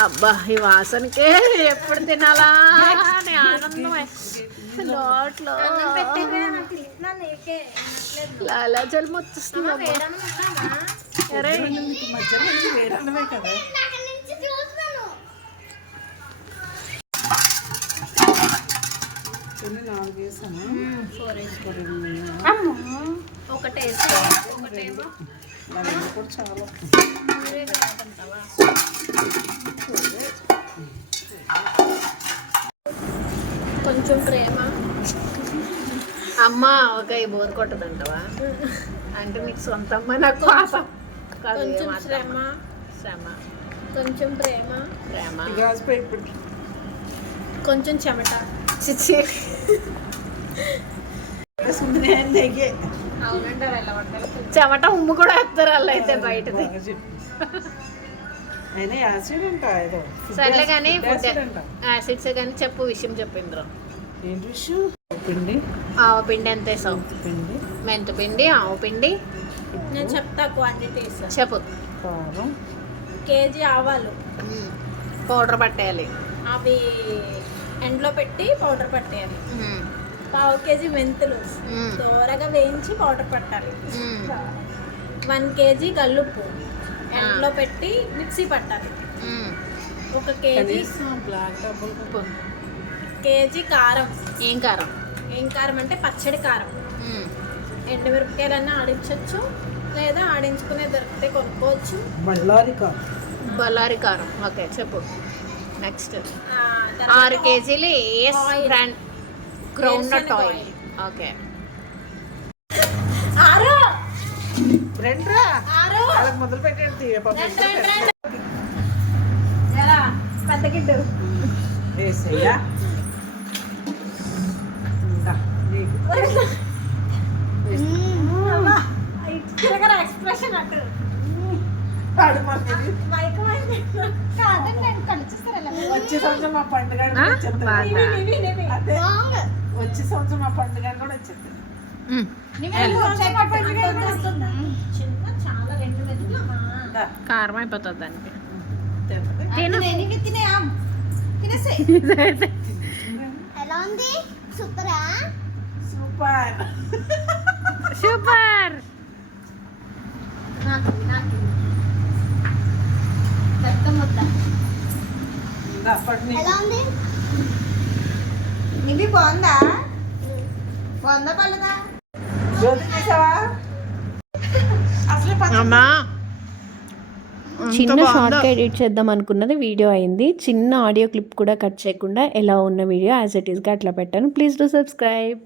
అబ్బా ఈ వాసనకే ఎప్పుడు తినాలా అని ఆనందమే నోట్లో లాలాజల్ మొత్తుస్తుంది. అరే కొంచెం ప్రేమ అమ్మ ఒక బోర్ కొట్టదంటవా అంటే నీకు సొంత అమ్మ నాకు పాప కొంచెం శ్రమ శ్రమ కొంచెం ప్రేమ ప్రేమ కొంచెం చెమట చిచ్చి చెమట ఉమ్ము కూడా వేస్తారు వాళ్ళు అయితే బయటది. సర్లే కానీ యాసిడ్స్ కానీ చెప్పు విషయం చెప్పిండ్రు. ఆవపిండి ఎంత వేసావు? మెంతిపిండి ఆవపిండి నేను చెప్తా క్వాంటిటీస్. చెప్పు. కేజీ ఆవాలు పౌడర్ పట్టేయాలి, అవి ఎండలో పెట్టి పౌడర్ పట్టేయాలి. 1/2 కేజీ మెంతులు దూరగా వేయించి పౌడర్ పట్టాలి. 1 కేజీ గల్లుప్పు ఎండలో పెట్టి మిక్సీ పట్టాలి. 1 కేజీ కేజీ కారం. ఏం కారం? ఏం కారం అంటే పచ్చడి కారం. ఎండుమిరపకాయలన్నీ ఆడించవచ్చు, లేదా ఆడించుకునే దొరికితే కొనుక్కోవచ్చు. బళ్ళారి కారం. ఓకే చెప్పు. నెక్స్ట్ 6 కేజీలు గ్రౌండ్ నట్ ఆయిల్. ఓకే మొదలు పెట్టండి. పెద్ద గిడ్డు ఎక్స్ప్రెషన్ అటు వచ్చే సంవత్సరం మా పండుగ వచ్చే సంవత్సరం మా పండుగ కూడా వచ్చేది. కారం అయిపోతుంది దానికి. ఎలా ఉంది? సూపరా? Super super. ఎలా ఉంది? ఇవి బాగుందా? బాగుందా పల్లదా? అమ్మా చిన్న షార్ట్గా ఎడిట్ చేద్దాం అనుకున్నది వీడియో అయింది. చిన్న ఆడియో క్లిప్ కూడా కట్ చేయకుండా ఎలా ఉన్న వీడియో యాజ్ ఇట్ ఈస్గా అట్లా పెట్టాను. Please do subscribe.